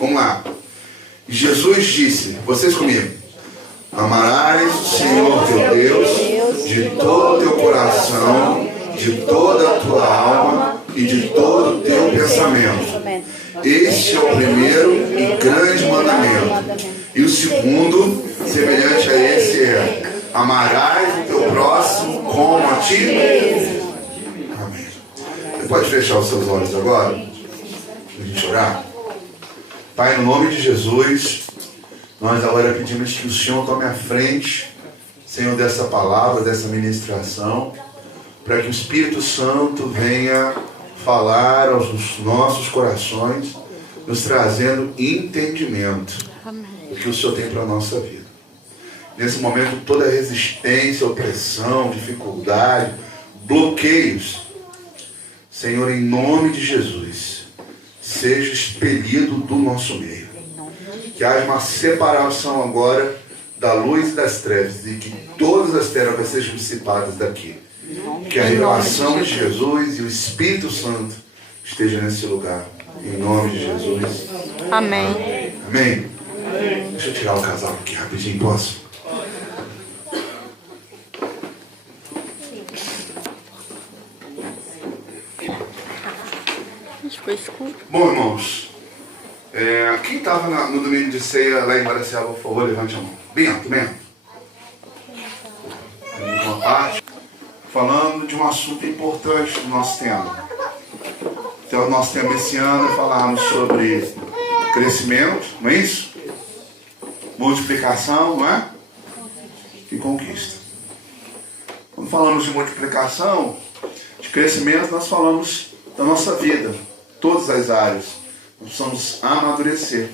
Vamos lá. Jesus disse, vocês comigo: amarás o Senhor teu Deus de todo o teu coração, de toda a tua alma e de todo o teu pensamento. Este é o primeiro e grande mandamento. E o segundo, semelhante a esse, é: amarás o teu próximo como a ti mesmo. Amém. Você pode fechar os seus olhos agora? Para a gente orar? Pai, no nome de Jesus, nós agora pedimos que o Senhor tome a frente, Senhor, dessa palavra, dessa ministração, para que o Espírito Santo venha falar aos nossos corações, nos trazendo entendimento do que o Senhor tem para a nossa vida. Nesse momento, toda resistência, opressão, dificuldade, bloqueios, Senhor, em nome de Jesus, seja expelido do nosso meio. Que haja uma separação agora da luz e das trevas, e que todas as trevas sejam dissipadas daqui. Que a revelação de Jesus e o Espírito Santo esteja nesse lugar. Em nome de Jesus. Amém. Amém. Deixa eu tirar o casaco aqui rapidinho, posso? Ficou escuro. Bom, irmãos, quem estava no domingo de ceia lá em Guaraciaba, por favor, levante a mão. Bento. Temos uma parte falando de um assunto importante do nosso tema. Então, o nosso tema esse ano é falarmos sobre crescimento, não é isso? Multiplicação, não é? E conquista. Quando falamos de multiplicação, de crescimento, nós falamos da nossa vida, todas as áreas. Nós precisamos amadurecer.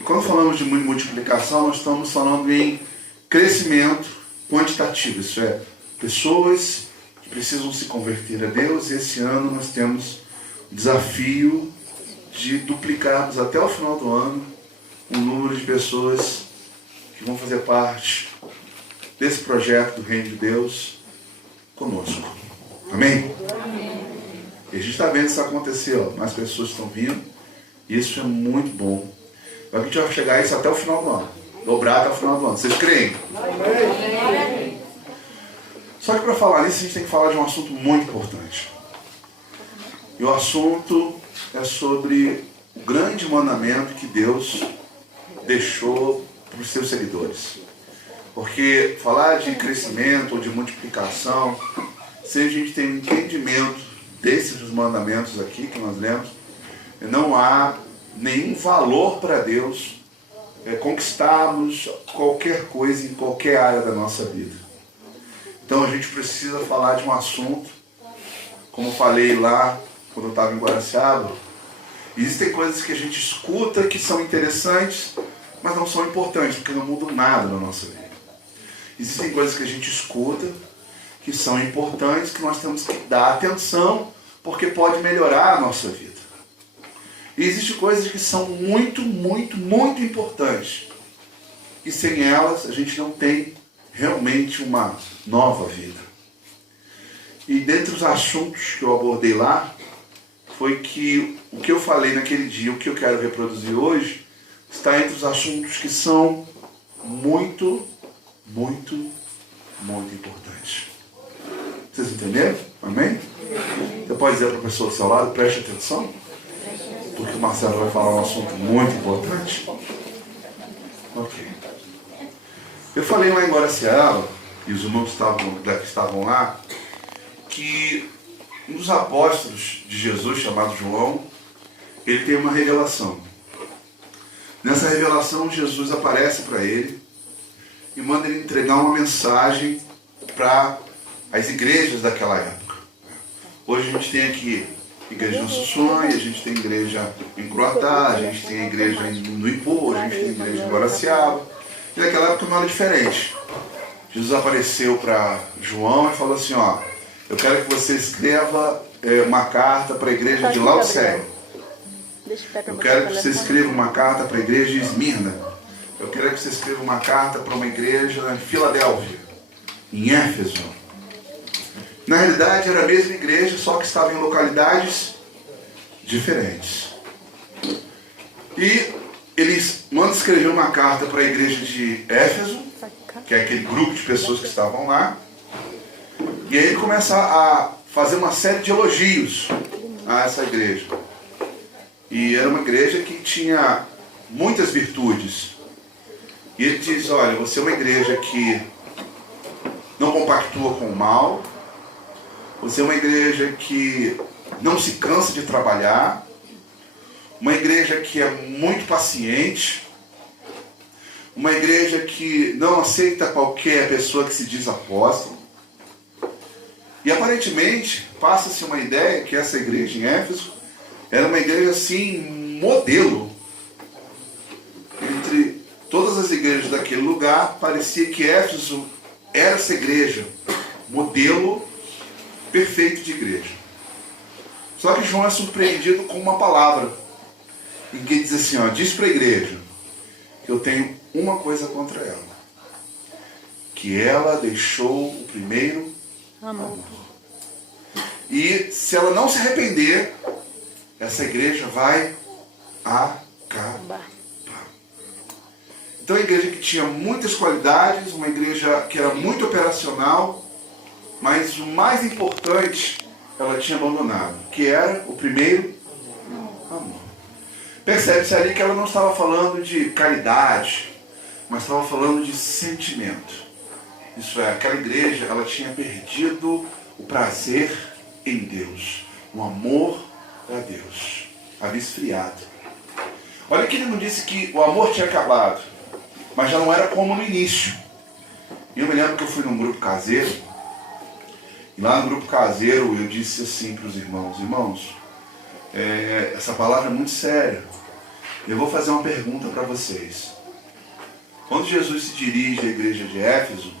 E quando falamos de multiplicação, nós estamos falando em crescimento quantitativo, isso é, pessoas que precisam se converter a Deus. E esse ano nós temos o desafio de duplicarmos até o final do ano o número de pessoas que vão fazer parte desse projeto do Reino de Deus conosco. Amém? E a gente está vendo isso acontecer, ó. Mais pessoas estão vindo, e isso é muito bom. A gente vai chegar a isso até o final do ano, dobrar até o final do ano. Vocês creem? Amém. Só que para falar nisso, a gente tem que falar de um assunto muito importante. E o assunto é sobre o grande mandamento que Deus deixou para os seus seguidores. Porque falar de crescimento ou de multiplicação, se a gente tem um entendimento desses mandamentos aqui que nós lemos, não há nenhum valor para Deus conquistarmos qualquer coisa em qualquer área da nossa vida. Então a gente precisa falar de um assunto, como eu falei lá quando eu estava em Guaraciaba. Existem coisas que a gente escuta que são interessantes, mas não são importantes, porque não mudam nada na nossa vida. Existem coisas que a gente escuta que são importantes, que nós temos que dar atenção, porque pode melhorar a nossa vida. E existem coisas que são muito, muito, muito importantes, e sem elas a gente não tem realmente uma nova vida. E dentre os assuntos que eu abordei lá, foi que o que eu falei naquele dia, o que eu quero reproduzir hoje, está entre os assuntos que são muito, muito, muito importantes. Vocês entenderam? Amém? Você pode dizer para a pessoa do seu lado: preste atenção, porque o Marcelo vai falar um assunto muito importante. Ok. Eu falei lá em Guaraciaba, e os irmãos que estavam lá, que um dos apóstolos de Jesus, chamado João, ele tem uma revelação. Nessa revelação, Jesus aparece para ele e manda ele entregar uma mensagem para as igrejas daquela época. Hoje a gente tem aqui igreja em Sussuã, a gente tem igreja em Croatá, a gente tem igreja no Ipu, a gente tem igreja em Guaraciaba. E naquela época não era diferente. Jesus apareceu para João e falou assim: ó, eu quero que você escreva uma carta para a igreja de Laodiceia. Eu quero que você escreva uma carta para a igreja de Esmirna. Eu quero que você escreva uma carta para uma igreja em Filadélfia, em Éfeso. Na realidade era a mesma igreja, só que estava em localidades diferentes. E E eles mandam escrever uma carta para a igreja de Éfeso, que é aquele grupo de pessoas que estavam lá. E aí ele começa a fazer uma série de elogios a essa igreja. E era uma igreja que tinha muitas virtudes. E ele diz, olha, você é uma igreja que não compactua com o mal. Você é uma igreja que não se cansa de trabalhar. Uma igreja que é muito paciente. Uma igreja que não aceita qualquer pessoa que se diz apóstolo. E aparentemente, passa-se uma ideia que essa igreja em Éfeso era uma igreja assim, modelo. Entre todas as igrejas daquele lugar, parecia que Éfeso era essa igreja, modelo perfeito de igreja. Só que João é surpreendido com uma palavra, em que diz assim, ó, diz para a igreja que eu tenho uma coisa contra ela, que ela deixou o primeiro amor. E se ela não se arrepender, essa igreja vai acabar. Então, a igreja que tinha muitas qualidades, uma igreja que era muito operacional, mas o mais importante ela tinha abandonado, que era o primeiro amor. Percebe-se ali que ela não estava falando de caridade, mas estava falando de sentimento. Isso é, aquela igreja, ela tinha perdido o prazer em Deus, o amor a Deus. Havia esfriado. Olha que ele não disse que o amor tinha acabado, mas já não era como no início. E eu me lembro que eu fui num grupo caseiro, e lá no grupo caseiro eu disse assim para os irmãos, essa palavra é muito séria. Eu vou fazer uma pergunta para vocês. Quando Jesus se dirige à igreja de Éfeso,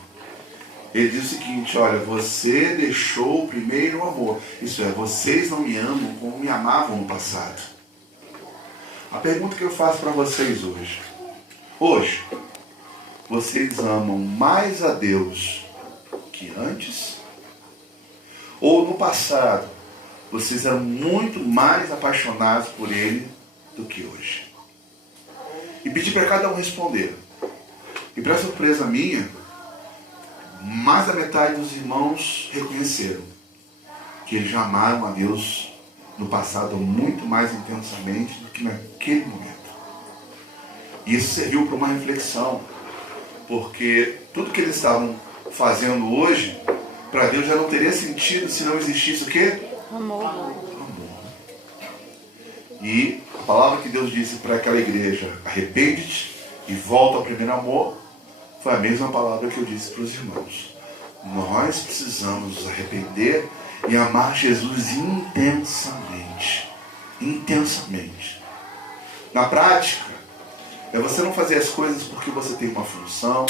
ele diz o seguinte, olha, você deixou o primeiro amor. Isso é, vocês não me amam como me amavam no passado. A pergunta que eu faço para vocês hoje, vocês amam mais a Deus que antes? Ou no passado, vocês eram muito mais apaixonados por Ele do que hoje? E pedi para cada um responder. E para surpresa minha, mais da metade dos irmãos reconheceram que eles já amaram a Deus no passado muito mais intensamente do que naquele momento. E isso serviu para uma reflexão, porque tudo que eles estavam fazendo hoje, para Deus já não teria sentido se não existisse o quê? Amor. E a palavra que Deus disse para aquela igreja, arrepende-te e volta ao primeiro amor, foi a mesma palavra que eu disse para os irmãos. Nós precisamos nos arrepender e amar Jesus intensamente. Intensamente. Na prática, é você não fazer as coisas porque você tem uma função,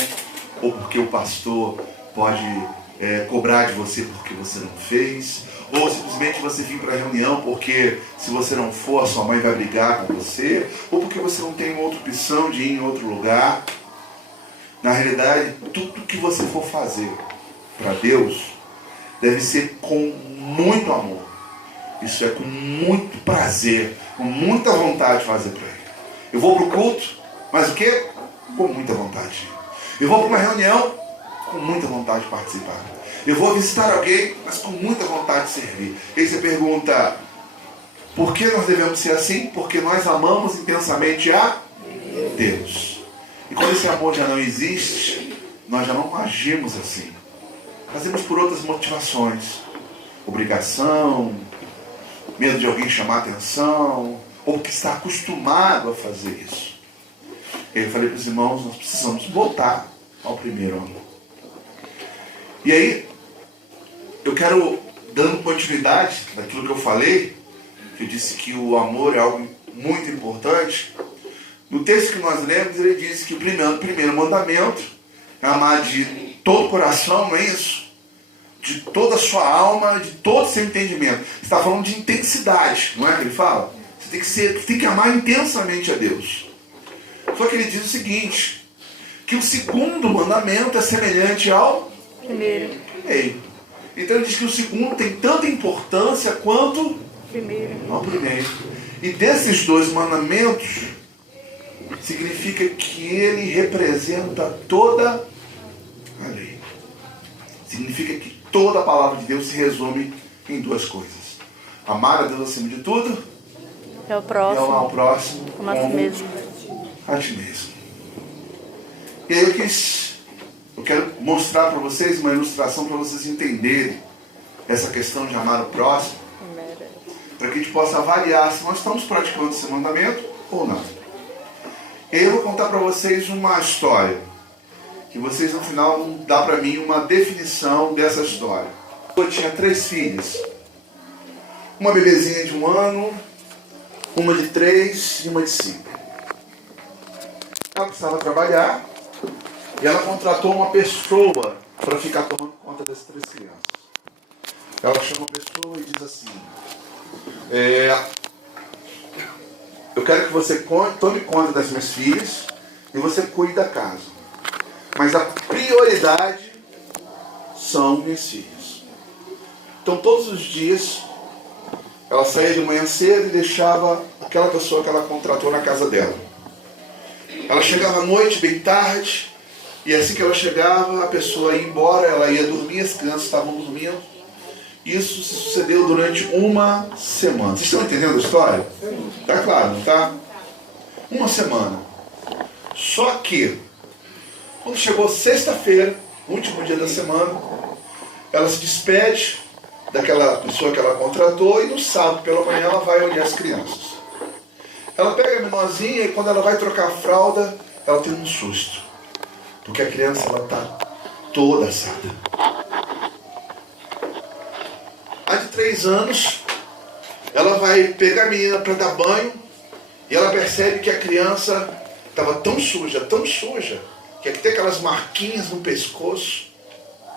ou porque o pastor pode cobrar de você porque você não fez, ou simplesmente você vir para a reunião porque se você não for, a sua mãe vai brigar com você, ou porque você não tem outra opção de ir em outro lugar. Na realidade, tudo que você for fazer para Deus deve ser com muito amor. Isso é com muito prazer, com muita vontade de fazer para Ele. Eu vou para o culto, mas o quê? Com muita vontade. Eu vou para uma reunião, com muita vontade de participar. Eu vou visitar alguém, mas com muita vontade de servir. E aí você pergunta, por que nós devemos ser assim? Porque nós amamos intensamente a Deus. E quando esse amor já não existe, nós já não agimos assim. Fazemos por outras motivações. Obrigação, medo de alguém chamar atenção, ou que está acostumado a fazer isso. Eu falei para os irmãos, nós precisamos voltar ao primeiro amor. E aí, eu quero, dando continuidade daquilo que eu falei, que eu disse que o amor é algo muito importante. No texto que nós lemos, ele diz que o primeiro mandamento é amar de todo o coração, não é isso? De toda a sua alma, de todo o seu entendimento. Você está falando de intensidade, não é que ele fala? Você tem que amar intensamente a Deus. Só que ele diz o seguinte, que o segundo mandamento é semelhante ao primeiro. Então ele diz que o segundo tem tanta importância quanto ao primeiro. E desses dois mandamentos, significa que ele representa toda a lei. Significa que toda a palavra de Deus se resume em duas coisas: amar a Deus acima de tudo É o e próximo. amar o próximo Como a si mesmo. a ti mesmo. E aí eu quero mostrar para vocês uma ilustração para vocês entenderem essa questão de amar o próximo, para que a gente possa avaliar se nós estamos praticando esse mandamento ou não. E aí eu vou contar para vocês uma história, que vocês no final vão dar para mim uma definição dessa história. Eu tinha 3 filhas, uma bebezinha de 1 ano, uma de 3 e uma de 5. Ela precisava trabalhar e ela contratou uma pessoa para ficar tomando conta das 3 crianças. Ela chama a pessoa e diz assim: eu quero que você tome conta das minhas filhas e você cuide da casa. Mas a prioridade são minhas filhas. Então todos os dias ela saía de manhã cedo e deixava aquela pessoa que ela contratou na casa dela. Ela chegava à noite, bem tarde, e assim que ela chegava, a pessoa ia embora, ela ia dormir, as crianças estavam dormindo. Isso se sucedeu durante 1 semana. Vocês estão entendendo a história? Tá claro, não tá? 1 semana. Só que, quando chegou sexta-feira, último dia da semana, ela se despede daquela pessoa que ela contratou e no sábado pela manhã ela vai olhar as crianças. Ela pega a menorzinha e quando ela vai trocar a fralda, ela tem um susto. Porque a criança está toda assada. A de 3 anos, ela vai pegar a menina para dar banho e ela percebe que a criança estava tão suja, que até aquelas marquinhas no pescoço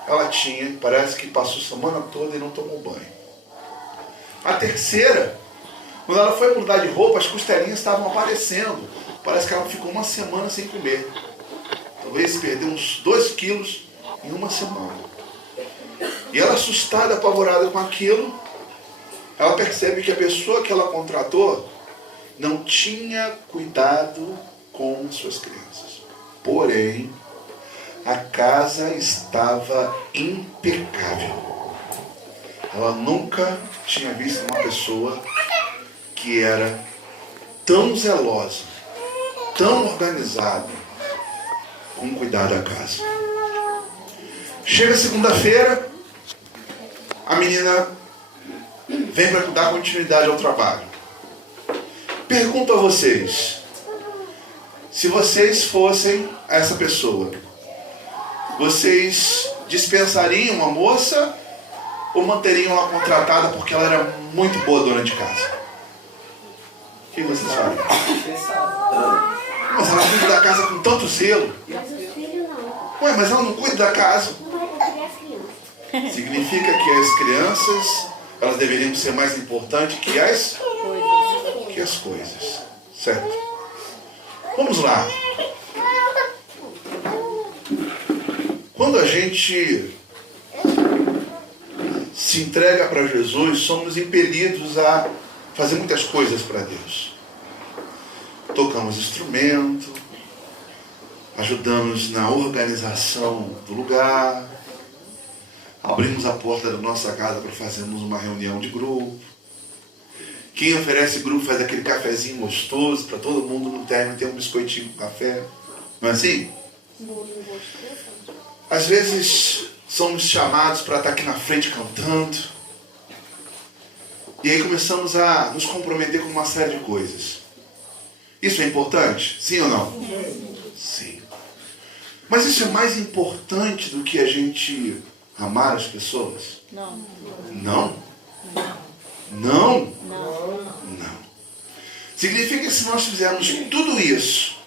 ela tinha, parece que passou a semana toda e não tomou banho. A terceira, quando ela foi mudar de roupa, as costelinhas estavam aparecendo. Parece que ela ficou 1 semana sem comer. Talvez perdeu uns 2 quilos em 1 semana. E ela, assustada, apavorada com aquilo, ela percebe que a pessoa que ela contratou não tinha cuidado com suas crianças. Porém, a casa estava impecável. Ela nunca tinha visto uma pessoa que era tão zelosa, tão organizada, com cuidar da casa. Chega segunda-feira, a menina vem para dar continuidade ao trabalho. Pergunto a vocês, se vocês fossem essa pessoa, vocês dispensariam a moça ou manteriam ela contratada porque ela era muito boa dona de casa? O que vocês fariam? Mas ela cuida da casa com tanto zelo. Mas os filhos não. Ué, mas ela não cuida da casa. Não vai cuidar das crianças. Significa que as crianças, elas deveriam ser mais importantes que as coisas. Certo? Vamos lá. Quando a gente se entrega para Jesus, somos impelidos a fazer muitas coisas para Deus. Tocamos instrumento, ajudamos na organização do lugar, abrimos a porta da nossa casa para fazermos uma reunião de grupo. Quem oferece grupo faz aquele cafezinho gostoso para todo mundo no término ter um biscoitinho com café. Não é assim? Às vezes somos chamados para estar aqui na frente cantando. E aí começamos a nos comprometer com uma série de coisas. Isso é importante? Sim ou não? Sim. Mas isso é mais importante do que a gente amar as pessoas? Não. Não? Não? Não. Significa que se nós fizermos tudo isso,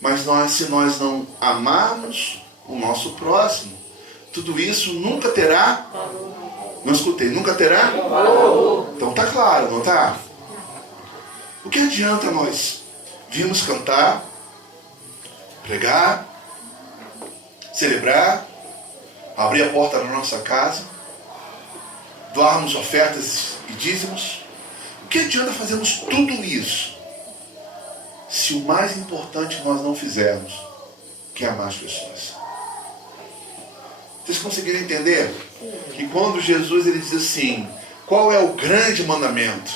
mas se nós não amarmos o nosso próximo, tudo isso nunca terá... Não escutei, nunca terá? Então tá claro, não tá? O que adianta nós virmos cantar, pregar, celebrar, abrir a porta da nossa casa, doarmos ofertas e dízimos? O que adianta fazermos tudo isso se o mais importante nós não fizermos, que é amar as pessoas. Vocês conseguiram entender? Que quando Jesus ele diz assim, qual é o grande mandamento?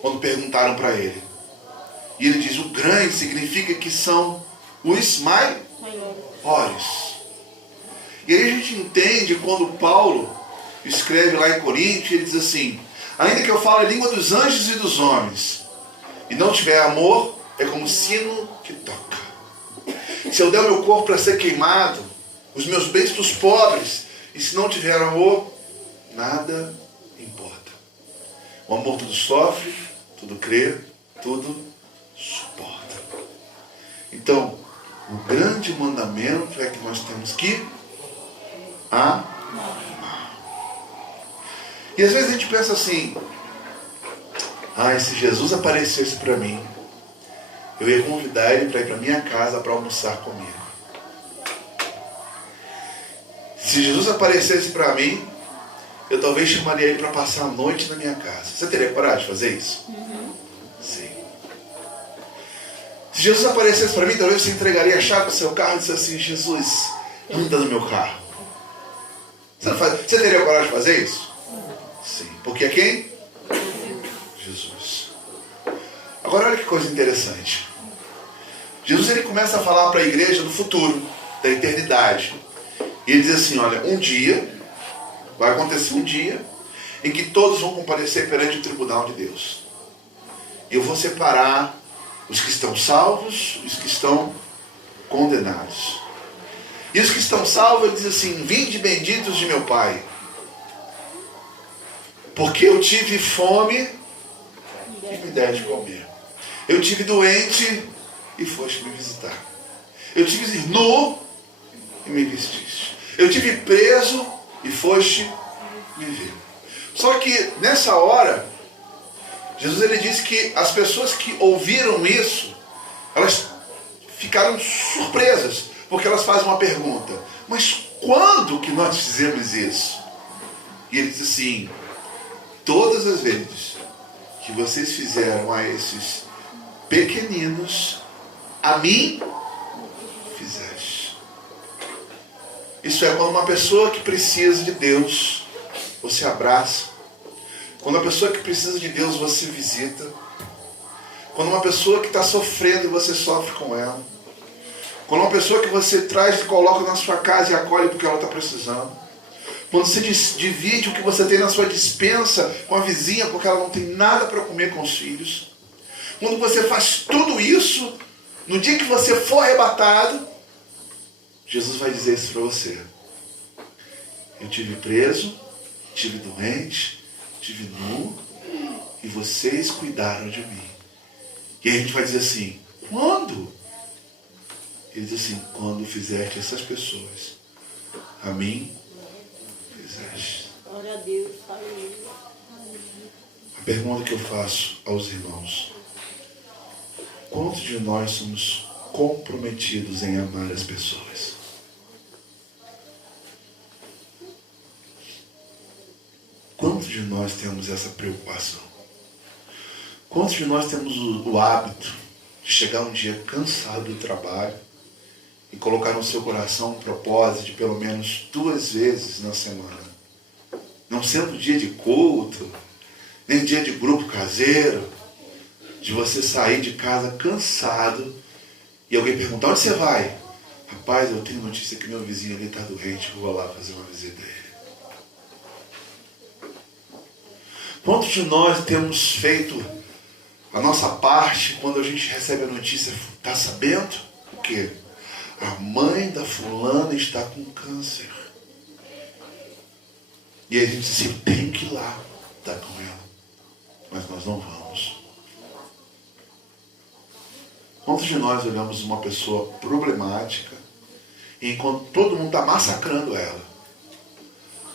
Quando perguntaram para ele. E ele diz, o grande significa que são os maiores. E aí a gente entende quando Paulo escreve lá em Coríntios, ele diz assim, ainda que eu fale a língua dos anjos e dos homens, e não tiver amor, é como sino que toca. Se eu der o meu corpo para ser queimado, os meus bens para os pobres, e se não tiver amor, nada importa. O amor tudo sofre, tudo crê, tudo suporta. Então, o grande mandamento é que nós temos que amar. E às vezes a gente pensa assim, se Jesus aparecesse para mim, eu ia convidar ele para ir para minha casa para almoçar comigo. Se Jesus aparecesse para mim, eu talvez chamaria ele para passar a noite na minha casa. Você teria coragem de fazer isso? Sim. Se Jesus aparecesse para mim, talvez você entregaria a chave do seu carro e disse assim, Jesus, anda no meu carro. Você teria coragem de fazer isso? Sim. Porque é quem? Jesus. Agora olha que coisa interessante. Jesus ele começa a falar para a igreja do futuro, da eternidade. E ele diz assim, olha, um dia, vai acontecer um dia, em que todos vão comparecer perante o tribunal de Deus. E eu vou separar os que estão salvos e os que estão condenados. E os que estão salvos, ele diz assim, vinde benditos de meu Pai, porque eu tive fome e me deste de comer. Eu tive doente e foste me visitar. Eu tive nu e me vestiste. Eu tive preso e foste me ver. Só que nessa hora, Jesus ele disse que as pessoas que ouviram isso, elas ficaram surpresas, porque elas fazem uma pergunta, mas quando que nós fizemos isso? E ele diz assim, todas as vezes que vocês fizeram a esses pequeninos, a mim fizeste. Isso é quando uma pessoa que precisa de Deus, você abraça. Quando uma pessoa que precisa de Deus, você visita. Quando uma pessoa que está sofrendo, você sofre com ela. Quando uma pessoa que você traz e coloca na sua casa e acolhe porque ela está precisando. Quando você divide o que você tem na sua despensa com a vizinha porque ela não tem nada para comer com os filhos. Quando você faz tudo isso, no dia que você for arrebatado, Jesus vai dizer isso para você. Eu tive preso, tive doente, tive nu, e vocês cuidaram de mim. E aí a gente vai dizer assim, quando? Ele diz assim, quando fizeste essas pessoas, a mim fizeste. Glória a Deus. A pergunta que eu faço aos irmãos, quantos de nós somos comprometidos em amar as pessoas? Quantos de nós temos essa preocupação? Quantos de nós temos o hábito de chegar um dia cansado do trabalho e colocar no seu coração um propósito de pelo menos 2 vezes na semana? Não sendo dia de culto, nem dia de grupo caseiro, de você sair de casa cansado e alguém perguntar, onde você vai? Rapaz, eu tenho notícia que meu vizinho ali está doente, eu vou lá fazer uma visita a ele. Quantos de nós temos feito a nossa parte quando a gente recebe a notícia, está sabendo o quê? A mãe da fulana está com câncer. E aí a gente diz assim, eu tenho que ir lá estar com ela. Mas nós não vamos. Quantos de nós olhamos uma pessoa problemática e enquanto todo mundo está massacrando ela,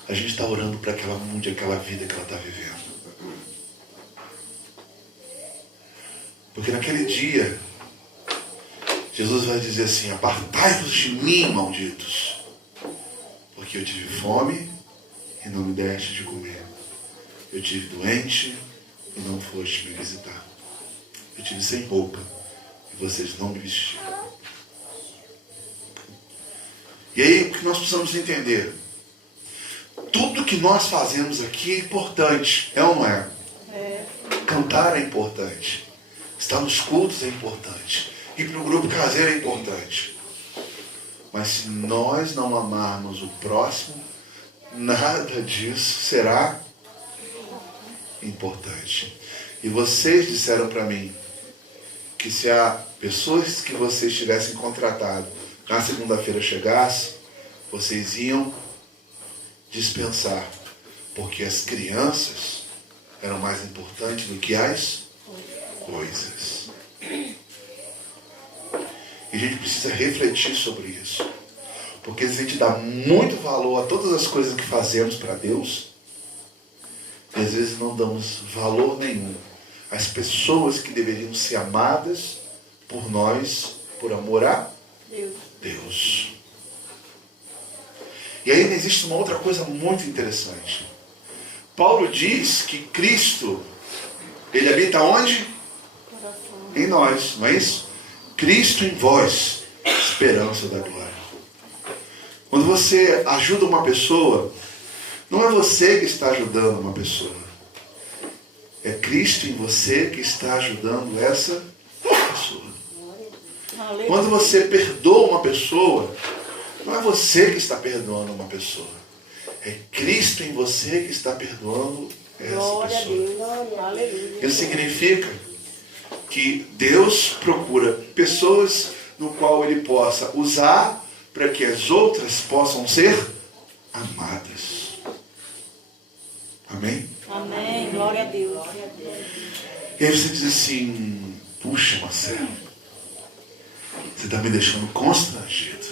a gente está orando para que ela mude aquela vida que ela está vivendo? Porque naquele dia, Jesus vai dizer assim, apartai-vos de mim, malditos, porque eu tive fome e não me deste de comer. Eu tive doente e não foste me visitar. Eu tive sem roupa e vocês não me vestiram. E aí, o que nós precisamos entender? Tudo que nós fazemos aqui é importante, é ou não é? Cantar é importante. Estar nos cultos é importante. Ir para o grupo caseiro é importante. Mas se nós não amarmos o próximo, nada disso será importante. E vocês disseram para mim que se há pessoas que vocês tivessem contratado na segunda-feira chegasse, vocês iam dispensar, porque as crianças eram mais importantes do que as coisas. E a gente precisa refletir sobre isso, porque a gente dá muito valor a todas as coisas que fazemos para Deus, e às vezes não damos valor nenhum às pessoas que deveriam ser amadas por nós, por amor a Deus. E ainda existe uma outra coisa muito interessante. Paulo diz que Cristo, ele habita onde? Em nós, não é isso? Cristo em vós, esperança da glória. Quando você ajuda uma pessoa, não é você que está ajudando uma pessoa. É Cristo em você que está ajudando essa pessoa. Quando você perdoa uma pessoa, não é você que está perdoando uma pessoa. É Cristo em você que está perdoando essa pessoa. Isso significa que Deus procura pessoas no qual Ele possa usar para que as outras possam ser amadas. Amém? Amém. Glória a Deus. E aí você diz assim, puxa, Marcelo, você está me deixando constrangido.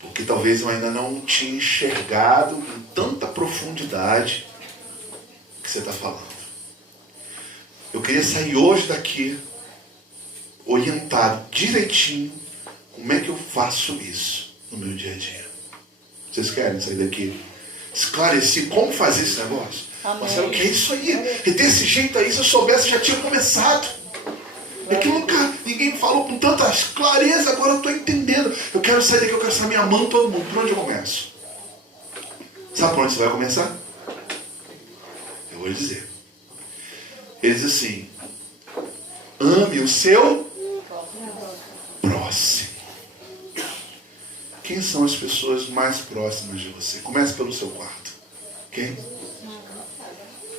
Porque talvez eu ainda não tinha enxergado com tanta profundidade o que você está falando. Eu queria sair hoje daqui orientado direitinho como é que eu faço isso no meu dia a dia. Vocês querem sair daqui esclarecer como fazer esse negócio? Marcelo, o que é isso aí? E desse jeito aí, se eu soubesse, já tinha começado. É que ninguém me falou com tanta clareza, agora eu estou entendendo. Eu quero sair daqui, eu quero saber minha mão todo mundo. Por onde eu começo? Sabe por onde você vai começar? Eu vou lhe dizer. Ele diz assim, ame o seu próximo. Quem são as pessoas mais próximas de você? Comece pelo seu quarto. Quem?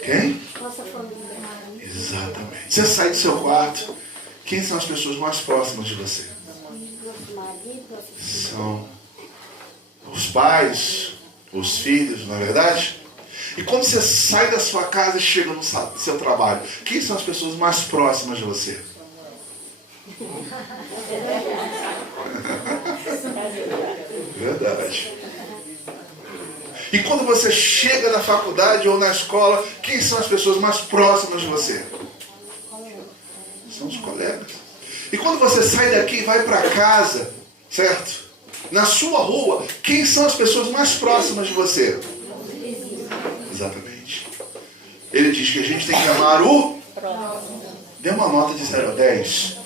Quem? Nossa família. Exatamente. Você sai do seu quarto, quem são as pessoas mais próximas de você? Nosso marido, São os pais, os filhos, não é verdade? E quando você sai da sua casa e chega no seu trabalho, quem são as pessoas mais próximas de você? Verdade. E quando você chega na faculdade ou na escola, quem são as pessoas mais próximas de você? São os colegas. E quando você sai daqui e vai para casa, certo? Na sua rua, quem são as pessoas mais próximas de você? Exatamente. Ele diz que a gente tem que amar o... Dê uma nota de 0 a 10.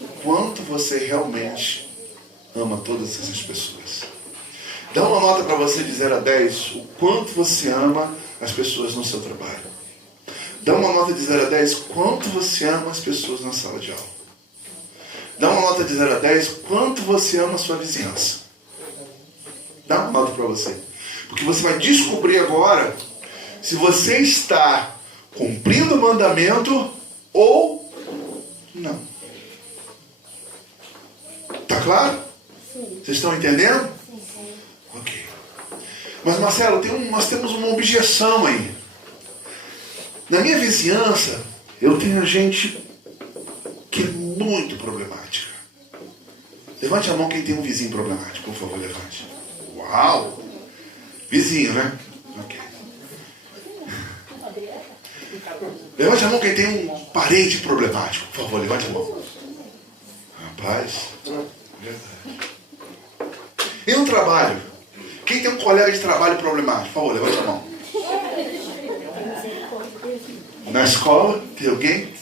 O quanto você realmente ama todas essas pessoas. Dá uma nota para você de 0 a 10, o quanto você ama as pessoas no seu trabalho. Dá uma nota de 0 a 10, quanto você ama as pessoas na sala de aula. Dá uma nota de 0 a 10, quanto você ama a sua vizinhança. Dá uma nota para você. Porque você vai descobrir agora se você está cumprindo o mandamento ou não. Tá claro? sim. Vocês estão entendendo? Ok. Mas Marcelo, nós temos uma objeção aí. Na minha vizinhança, eu tenho gente que é muito problemática. Levante a mão quem tem um vizinho problemático, por favor, levante. Uau! Vizinho, né? Ok. Levante a mão quem tem um parente problemático, por favor, levante a mão. Rapaz, verdade. E no trabalho? Quem tem um colega de trabalho problemático? Por favor, levante a mão. Na escola? Tem alguém?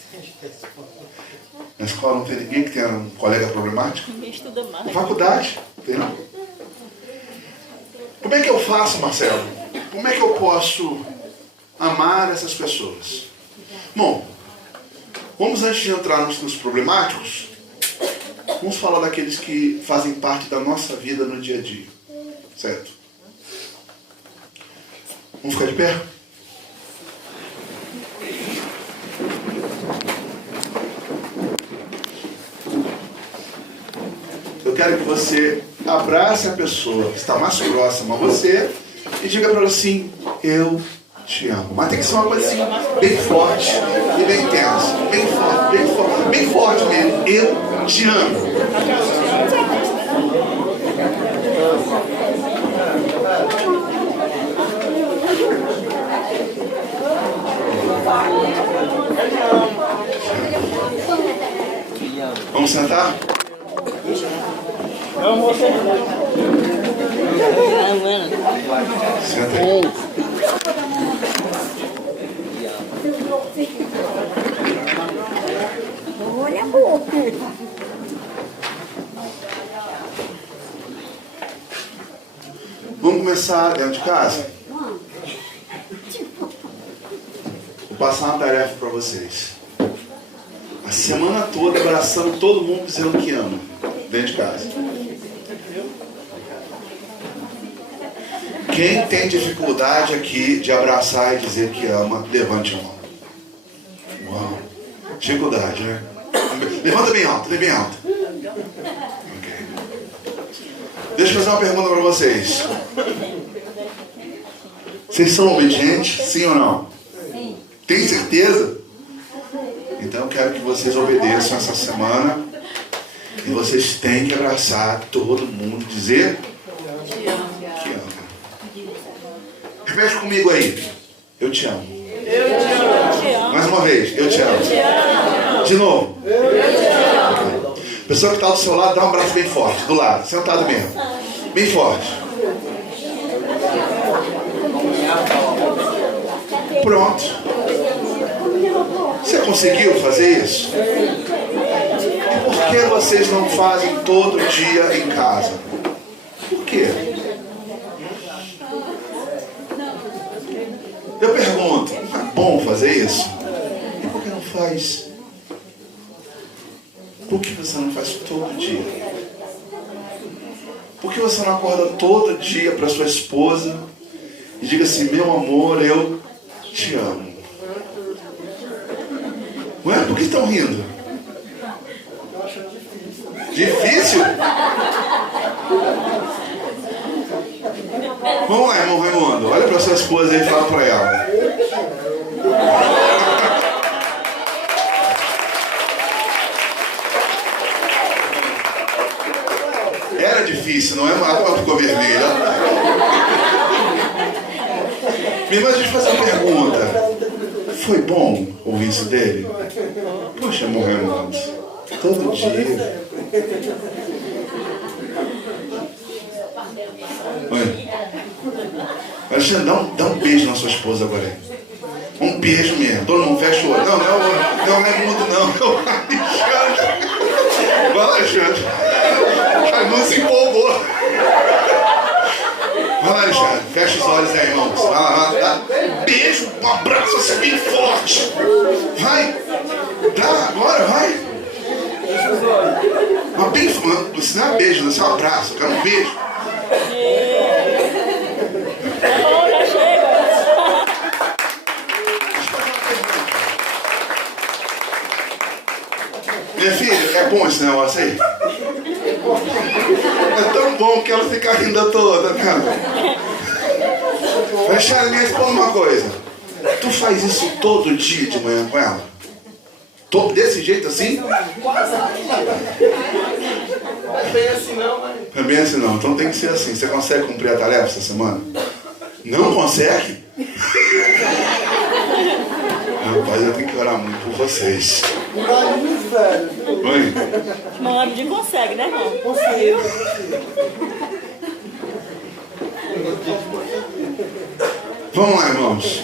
Na escola não tem ninguém que tenha um colega problemático? Ninguém estuda mais. Na faculdade, tem não? Como é que eu faço, Marcelo? Como é que eu posso amar essas pessoas? Bom, vamos antes de entrar nos problemáticos, vamos falar daqueles que fazem parte da nossa vida no dia a dia. Certo? Vamos ficar de pé? Eu quero que você abrace a pessoa que está mais próxima a você e diga para ela assim: eu te amo. Mas tem que ser uma coisa assim, bem forte e bem intensa. Bem forte, bem forte, bem forte mesmo. Eu te amo. Vamos sentar? Senta aí. Olha a boca. Vamos começar dentro de casa? Vou passar uma tarefa para vocês. A semana toda abraçando todo mundo dizendo que ama. Dentro de casa. Quem tem dificuldade aqui de abraçar e dizer que ama, levante a mão. Uau. Dificuldade, né? Levanta bem alto, bem alto. Ok. Deixa eu fazer uma pergunta para vocês. Vocês são obedientes, sim ou não? Sim. Tem certeza? Então eu quero que vocês obedeçam essa semana. E vocês têm que abraçar todo mundo, dizer que ama. Repete comigo aí. Eu te amo. Eu te amo. Mais uma vez. Eu te amo. Eu te amo. De novo. Eu te amo. A pessoa que está do seu lado, dá um abraço bem forte. Do lado, sentado mesmo. Bem forte. Pronto. Você conseguiu fazer isso? E por que vocês não fazem todo dia em casa? Por quê? Eu pergunto, é bom fazer isso? E por que não faz? Por que você não faz todo dia? Por que você não acorda todo dia para sua esposa e diga assim: meu amor, eu te amo? Ué, por que estão rindo? Difícil? Vamos lá, irmão Raimundo. Olha para sua esposa aí e fala para ela. Era difícil, não é? Agora ficou vermelha. Minha irmã, deixa eu fazer uma pergunta. Foi bom ouvir isso dele? Poxa, irmão Raimundo, todo dia. Oi. Alexandre, dá um beijo na sua esposa agora aí. Um beijo mesmo. Todo mundo fecha o olho. Não é o Raimundo, não. É o Alexandre. Vai lá, Alexandre. Raimundo se empolgou. Vai lá, Alexandre. Fecha os olhos aí, irmãos. Vai lá, dá um beijo, um abraço assim bem forte. Vai. Dá, agora, vai. Mas bem forte. Isso não é beijo, isso é um abraço. Eu quero um beijo. Já chega. Minha filha, é bom esse negócio aí? É tão bom que ela fica rindo toda, cara. Alexandre, me responda uma coisa. Tu faz isso todo dia de manhã com ela? Desse jeito assim? Não é bem assim não, né? Não é bem assim não, então tem que ser assim. Você consegue cumprir a tarefa essa semana? Não consegue? Meu pai, eu tenho que orar muito por vocês. Oi? Mano, de consegue, né, irmão? Conseguiu. Vamos lá, irmãos.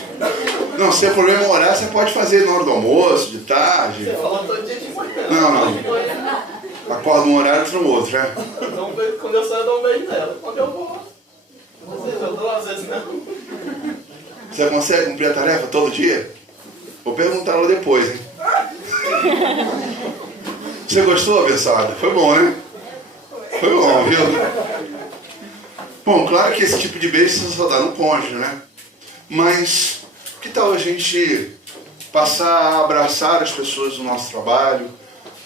Não, se é problema orar, você pode fazer na hora do almoço, de tarde. Você fala todo dia de manhã. Não. Acorda um horário e no outro, né? Quando eu saio, eu dou um beijo nela. Quando eu vou, às vezes eu dou, às vezes não. Você consegue cumprir a tarefa todo dia? Vou perguntar ela depois, hein? Você gostou, abençoada? Foi bom, né? Foi bom, viu? Bom, claro que esse tipo de beijo você só dá no cônjuge, né? Mas que tal a gente passar a abraçar as pessoas do nosso trabalho,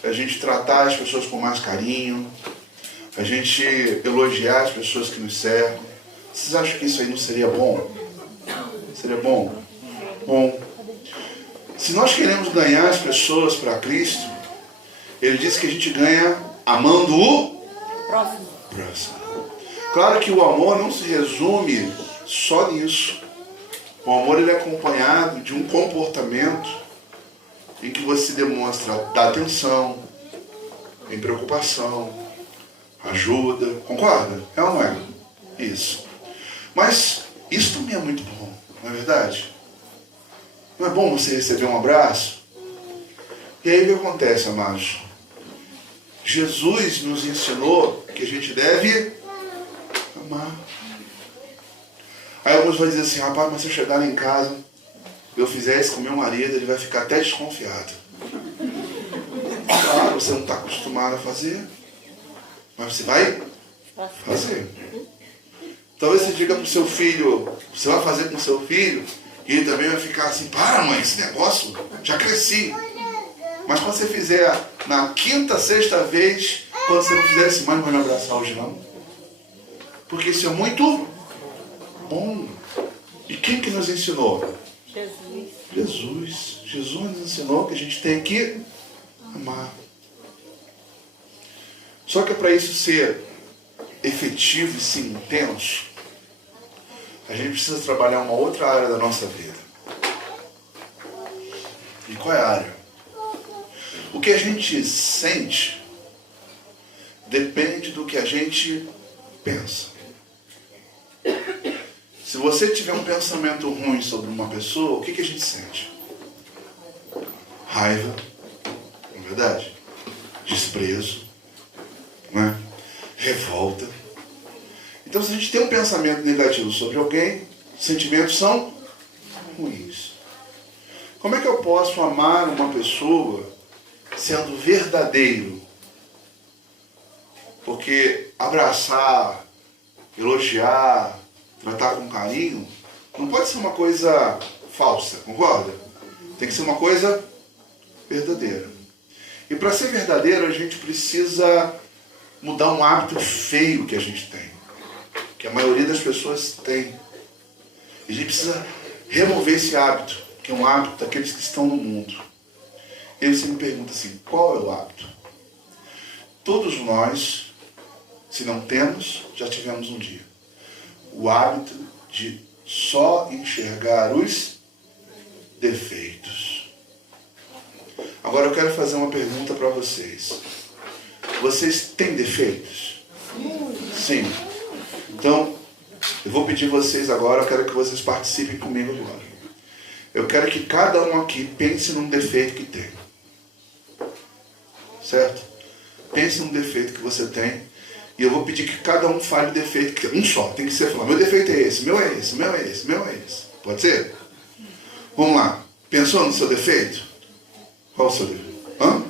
a gente tratar as pessoas com mais carinho, a gente elogiar as pessoas que nos cercam? Vocês acham que isso aí não seria bom? Seria bom? Bom. Se nós queremos ganhar as pessoas para Cristo, ele diz que a gente ganha amando o próximo. Claro que o amor não se resume só nisso. O amor ele é acompanhado de um comportamento em que você demonstra dar atenção, em preocupação, ajuda. Concorda? É ou não é? Isso. Mas isso também é muito bom, não é verdade? Não é bom você receber um abraço? E aí o que acontece, amados? Jesus nos ensinou que a gente deve amar. Aí alguns vão dizer assim, rapaz, mas se eu chegar lá em casa, eu fizer isso com meu marido, ele vai ficar até desconfiado. Claro, você não está acostumado a fazer, mas você vai fazer. Talvez você diga para o seu filho, você vai fazer com o seu filho, e ele também vai ficar assim, para mãe, esse negócio, já cresci. Mas quando você fizer na quinta, sexta vez, quando você não fizer esse mãe, não vai me abraçar hoje não. Porque isso é muito bom. E quem que nos ensinou? Jesus. Jesus nos ensinou que a gente tem que amar. Só que para isso ser efetivo e ser intenso, a gente precisa trabalhar uma outra área da nossa vida. E qual é a área? O que a gente sente depende do que a gente pensa. Se você tiver um pensamento ruim sobre uma pessoa, o que a gente sente? Raiva, não é verdade? Desprezo, não é? Revolta. Então, se a gente tem um pensamento negativo sobre alguém, sentimentos são ruins. Como é que eu posso amar uma pessoa sendo verdadeiro? Porque abraçar, elogiar, tratar com carinho, não pode ser uma coisa falsa, concorda? Tem que ser uma coisa verdadeira. E para ser verdadeiro, a gente precisa mudar um hábito feio que a gente tem, que a maioria das pessoas tem. E a gente precisa remover esse hábito, que é um hábito daqueles que estão no mundo. E aí você me pergunta assim, qual é o hábito? Todos nós, se não temos, já tivemos um dia. O hábito de só enxergar os defeitos. Agora eu quero fazer uma pergunta para vocês. Vocês têm defeitos? Sim. Então, eu vou pedir vocês agora, eu quero que vocês participem comigo agora. Eu quero que cada um aqui pense num defeito que tem. Certo? Pense num defeito que você tem. E eu vou pedir que cada um fale o defeito que tem. Um só, tem que ser falar. Meu defeito é esse, meu é esse, meu é esse, meu é esse. Pode ser? Vamos lá. Pensou no seu defeito? Qual o seu defeito? Hã?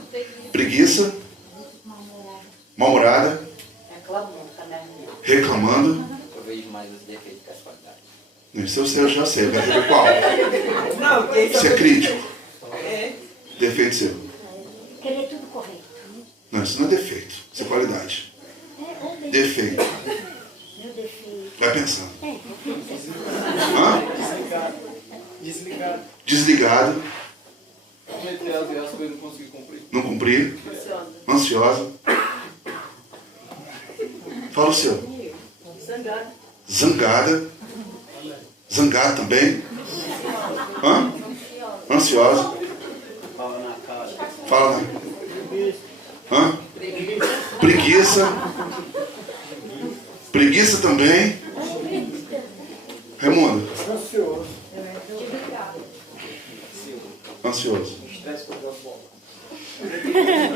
Preguiça. Mal-humorada. Reclamando. Eu vejo mais os defeitos que as qualidades. Isso eu já sei. Eu quero ver qual. Você é crítico. Defeito seu. Querer tudo correto. Não, isso não é defeito. Isso é qualidade. Defeito. Meu defeito. Vai pensando. Hã? Desligado. Prometer as coisas não conseguir cumprir. Não cumprir. Ansiosa. Fala o seu. Zangada. Zangada também. Hã? Ansiosa. Fala na... Hã? Preguiça. Preguiça também. Raimundo. Ansioso.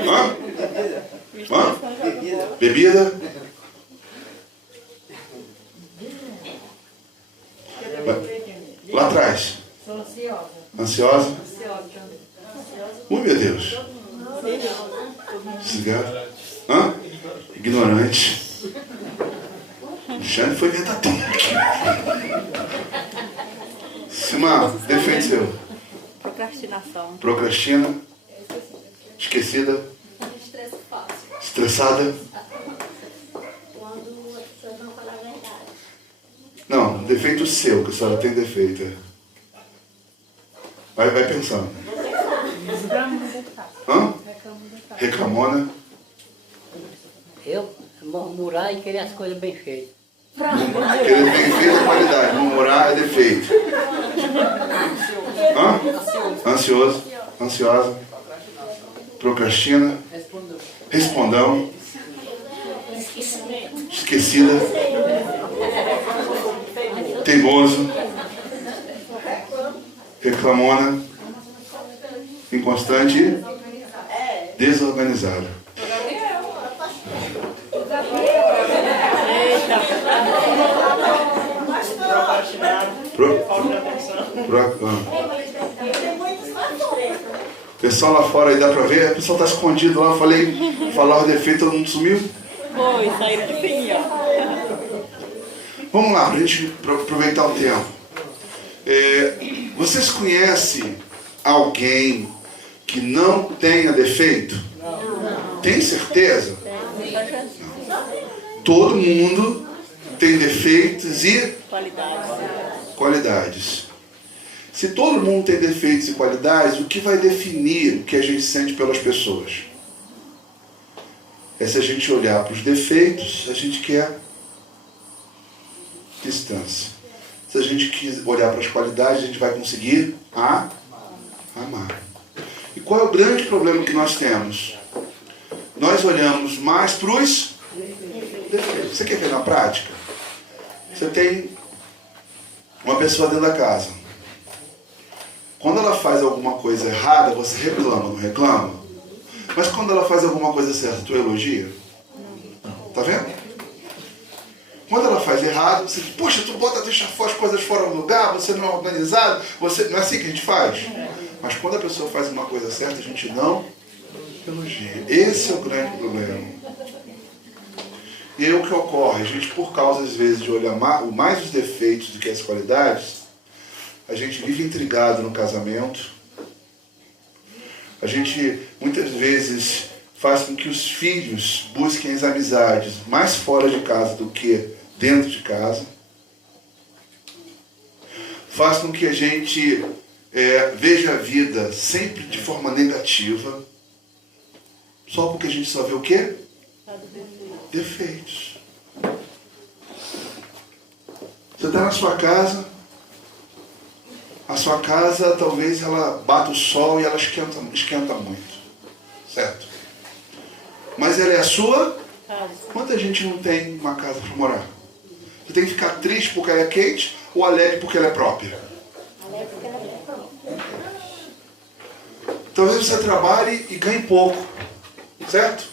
Hã? Hã? Bebida? Lá atrás. Sou ansiosa. Ansiosa? Ansiosa. Meu Deus. Cigarro. Hã? Ignorante. O Xande foi verdadeiro aqui. Simar, defende seu. Procrastinação. Procrastina. Esquecida. Estresse fácil. Estressada. Quando as pessoas não falam a verdade. Não, defeito seu, que a senhora tem defeito. Vai pensando. Hã? Reclamona. Eu murmurar e querer as coisas bem feitas. Querer bem feito é qualidade. Murmurar é defeito. Hã? Ansioso. Ansiosa. Procrastina. Respondão. Esquecida. Teimoso. Reclamona. Inconstante e desorganizado. Falta de atenção. O pessoal lá fora aí dá pra ver, o pessoal tá escondido lá, eu falei, falar o defeito, todo mundo sumiu. Foi, saíram de fininho, ó. Vamos lá, pra gente aproveitar o tempo. Vocês conhecem alguém que não tenha defeito? Não. Tem certeza? Não. Todo mundo tem defeitos e qualidades. Se todo mundo tem defeitos e qualidades, o que vai definir o que a gente sente pelas pessoas? É se a gente olhar para os defeitos, a gente quer distância. Se a gente olhar para as qualidades, a gente vai conseguir amar. E qual é o grande problema que nós temos? Nós olhamos mais para os defeitos. Você quer ver na prática? Você tem uma pessoa dentro da casa. Quando ela faz alguma coisa errada, você reclama, não reclama? Mas quando ela faz alguma coisa certa, tu elogia? Tá vendo? Quando ela faz errado, você diz, poxa, tu deixa as coisas fora do lugar, você não é organizado, não é assim que a gente faz? Mas quando a pessoa faz uma coisa certa, a gente não elogia. Esse é o grande problema. E aí o que ocorre? A gente, por causa, às vezes, de olhar mais os defeitos do que as qualidades, a gente vive intrigado no casamento. A gente, muitas vezes, faz com que os filhos busquem as amizades mais fora de casa do que dentro de casa. Faz com que a gente veja a vida sempre de forma negativa. Só porque a gente só vê o quê? Defeitos. Você está na sua casa, a sua casa talvez ela bata o sol e ela esquenta muito, certo? Mas ela é a sua? Quanta gente não tem uma casa para morar? Você tem que ficar triste porque ela é quente ou alegre porque ela é própria? Talvez você trabalhe e ganhe pouco, certo?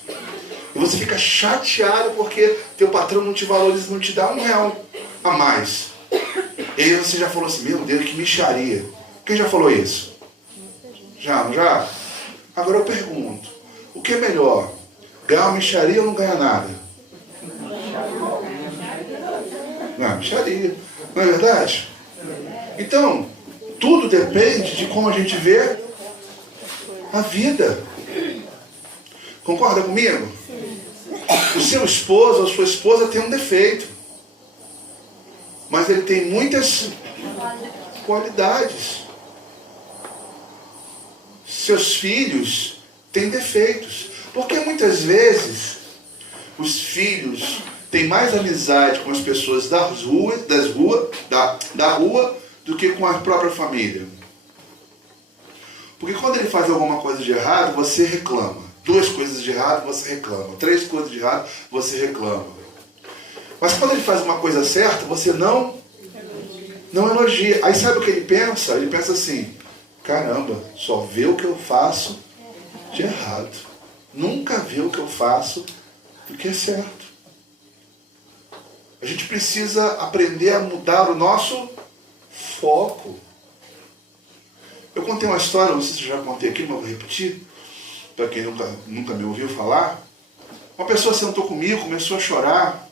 E você fica chateado porque teu patrão não te valoriza, não te dá R$1 a mais. E aí você já falou assim, meu Deus, que mixaria. Quem já falou isso? Já, não já? Agora eu pergunto, o que é melhor? Ganhar uma mixaria ou não ganhar nada? Não, mixaria. Não é verdade? Então, tudo depende de como a gente vê a vida. Concorda comigo? O seu esposo ou sua esposa tem um defeito. Mas ele tem muitas qualidades. Seus filhos têm defeitos. Porque muitas vezes os filhos têm mais amizade com as pessoas da rua do que com a própria família. Porque quando ele faz alguma coisa de errado, você reclama. 2 coisas de errado, você reclama. 3 coisas de errado, você reclama. Mas quando ele faz uma coisa certa, você não elogia. Aí sabe o que ele pensa? Ele pensa assim, caramba, só vê o que eu faço de errado. Nunca vê o que eu faço do que é certo. A gente precisa aprender a mudar o nosso foco. Eu contei uma história, não sei se eu já contei aqui, mas vou repetir, para quem nunca me ouviu falar. Uma pessoa sentou comigo, começou a chorar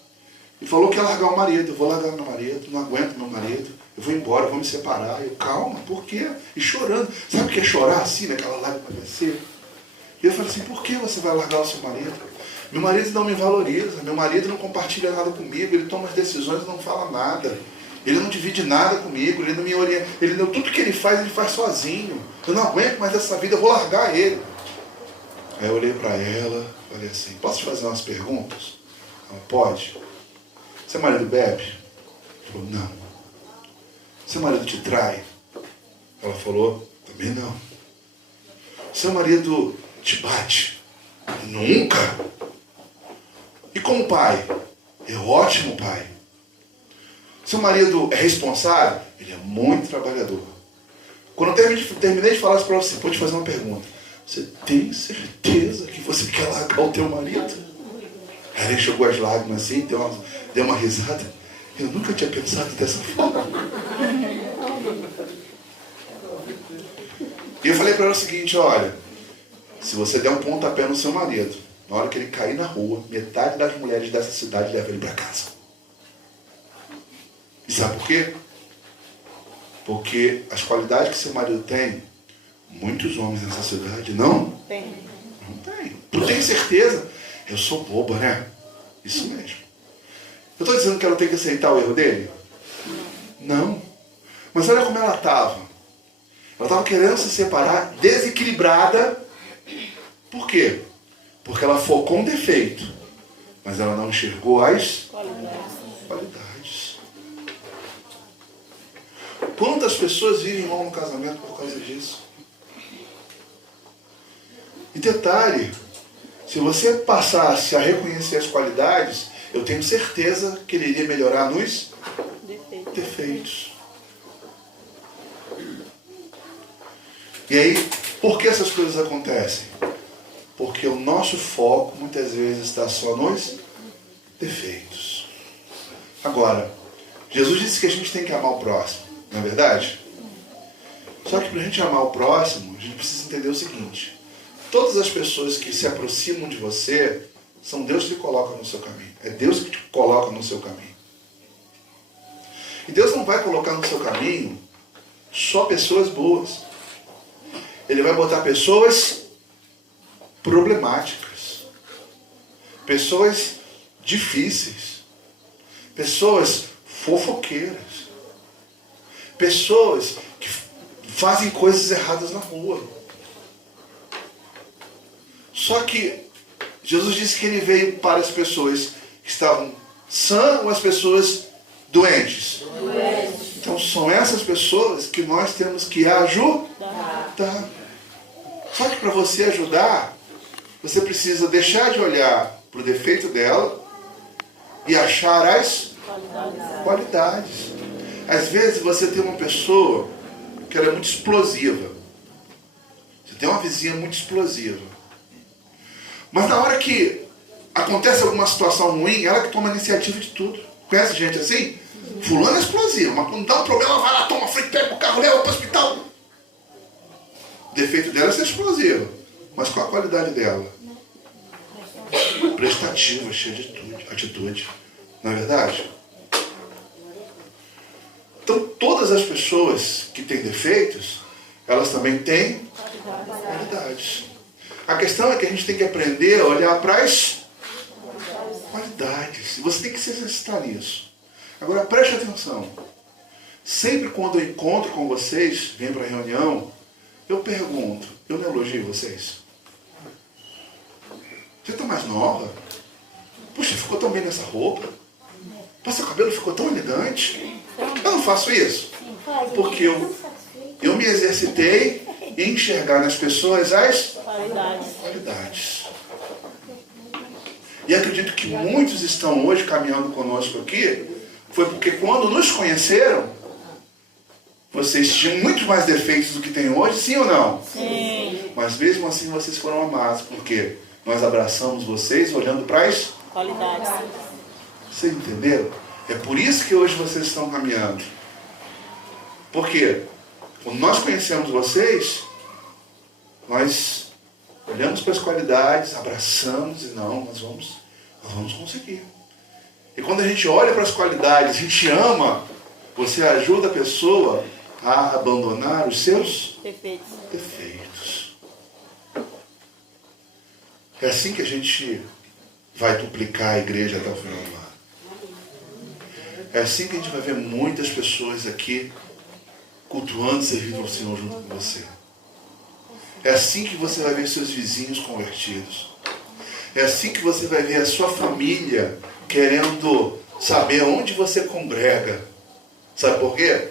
e falou que ia largar o marido. Eu vou largar meu marido, não aguento meu marido, eu vou embora, eu vou me separar. Eu, calma, por quê? E chorando. Sabe o que é chorar assim, naquela lágrima descer? E eu falei assim, por que você vai largar o seu marido? Meu marido não me valoriza, meu marido não compartilha nada comigo, ele toma as decisões e não fala nada. Ele não divide nada comigo, ele não me orienta. Tudo que ele faz sozinho. Eu não aguento mais essa vida, eu vou largar ele. Aí eu olhei para ela, falei assim, posso te fazer umas perguntas? Ela, pode. Seu marido bebe? Ela falou, não. Seu marido te trai? Ela falou, também não. Seu marido te bate? Nunca. E como pai? É ótimo pai. Seu marido é responsável? Ele é muito trabalhador. Quando eu terminei de falar isso para você, vou te fazer uma pergunta. Você tem certeza que você quer largar o teu marido? Ela enxugou as lágrimas assim, deu uma risada. Eu nunca tinha pensado dessa forma. E eu falei para ela o seguinte, olha, se você der um pontapé no seu marido, na hora que ele cair na rua, metade das mulheres dessa cidade leva ele para casa. E sabe por quê? Porque as qualidades que seu marido tem, muitos homens nessa cidade não tem. Tu tem certeza? Eu sou boba, né? Isso mesmo. Eu estou dizendo que ela tem que aceitar o erro dele? Não. Mas olha como ela estava. Ela estava querendo se separar, desequilibrada. Por quê? Porque ela focou um defeito, mas ela não enxergou as qualidades. Quantas pessoas vivem mal no casamento por causa disso? E detalhe, se você passasse a reconhecer as qualidades, eu tenho certeza que ele iria melhorar nos defeitos. E aí, por que essas coisas acontecem? Porque o nosso foco muitas vezes está só nos defeitos. Agora, Jesus disse que a gente tem que amar o próximo, não é verdade? Só que para a gente amar o próximo, a gente precisa entender o seguinte: todas as pessoas que se aproximam de você, são Deus que coloca no seu caminho. É Deus que te coloca no seu caminho. E Deus não vai colocar no seu caminho só pessoas boas. Ele vai botar pessoas problemáticas, pessoas difíceis, pessoas fofoqueiras, pessoas que fazem coisas erradas na rua. Só que Jesus disse que ele veio para as pessoas que estavam sãs ou as pessoas doentes. Então são essas pessoas que nós temos que ajudar. Só que para você ajudar, você precisa deixar de olhar para o defeito dela e achar as qualidades. Às vezes você tem uma pessoa que ela é muito explosiva. Você tem uma vizinha muito explosiva. Mas na hora que acontece alguma situação ruim, ela que toma a iniciativa de tudo. Conhece gente assim? Fulano é explosivo, mas quando dá um problema, vai lá, toma a frente, pega o carro, leva para o hospital. O defeito dela é ser explosiva. Mas qual a qualidade dela? Prestativa, cheia de atitude. Não é verdade? Então, todas as pessoas que têm defeitos, elas também têm qualidades. A questão é que a gente tem que aprender a olhar para as qualidades. E você tem que se exercitar nisso. Agora, preste atenção. Sempre quando eu encontro com vocês, venho para a reunião, eu pergunto, eu não elogio vocês? Você está mais nova? Puxa, ficou tão bem nessa roupa. Seu cabelo ficou tão elegante. Eu não faço isso. Porque eu me exercitei em enxergar nas pessoas as qualidades. E acredito que muitos estão hoje caminhando conosco aqui, foi porque quando nos conheceram, vocês tinham muito mais defeitos do que tem hoje, sim ou não? Sim. Mas mesmo assim vocês foram amados, porque nós abraçamos vocês olhando para as Qualidades. Vocês entenderam? É por isso que hoje vocês estão caminhando. Por quê? Quando nós conhecemos vocês, nós olhamos para as qualidades, abraçamos e não, nós vamos conseguir. E quando a gente olha para as qualidades, a gente ama, você ajuda a pessoa a abandonar os seus Perfeito. defeitos. É assim que a gente vai duplicar a igreja até o final do ano. É assim que a gente vai ver muitas pessoas aqui cultuando e servindo ao Senhor junto com você. É assim que você vai ver seus vizinhos convertidos. É assim que você vai ver a sua família querendo saber onde você congrega. Sabe por quê?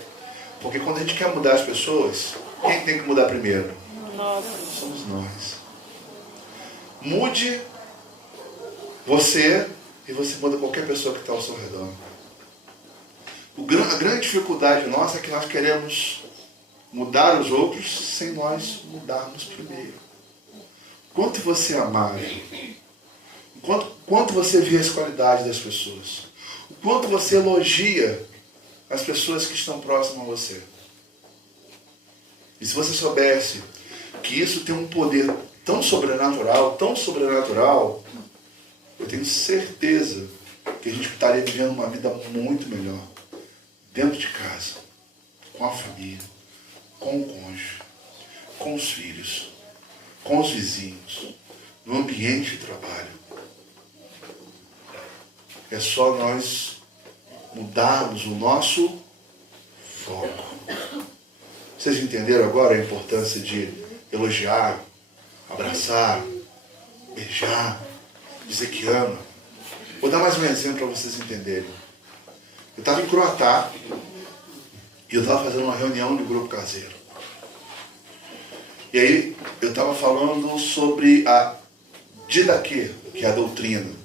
Porque quando a gente quer mudar as pessoas, quem tem que mudar primeiro? Nossa. Somos nós. Mude você e você muda qualquer pessoa que está ao seu redor. A grande dificuldade nossa é que nós queremos mudar os outros sem nós mudarmos primeiro. Quanto você amar, quanto você vê as qualidades das pessoas, o quanto você elogia as pessoas que estão próximas a você. E se você soubesse que isso tem um poder tão sobrenatural, eu tenho certeza que a gente estaria vivendo uma vida muito melhor. Dentro de casa, com a família, com o cônjuge, com os filhos, com os vizinhos, no ambiente de trabalho. É só nós mudarmos o nosso foco. Vocês entenderam agora a importância de elogiar, abraçar, beijar, dizer que ama? Vou dar mais um exemplo para vocês entenderem. Eu estava em Croatá e eu estava fazendo uma reunião de grupo caseiro. E aí eu estava falando sobre a Didaquê, que é a doutrina.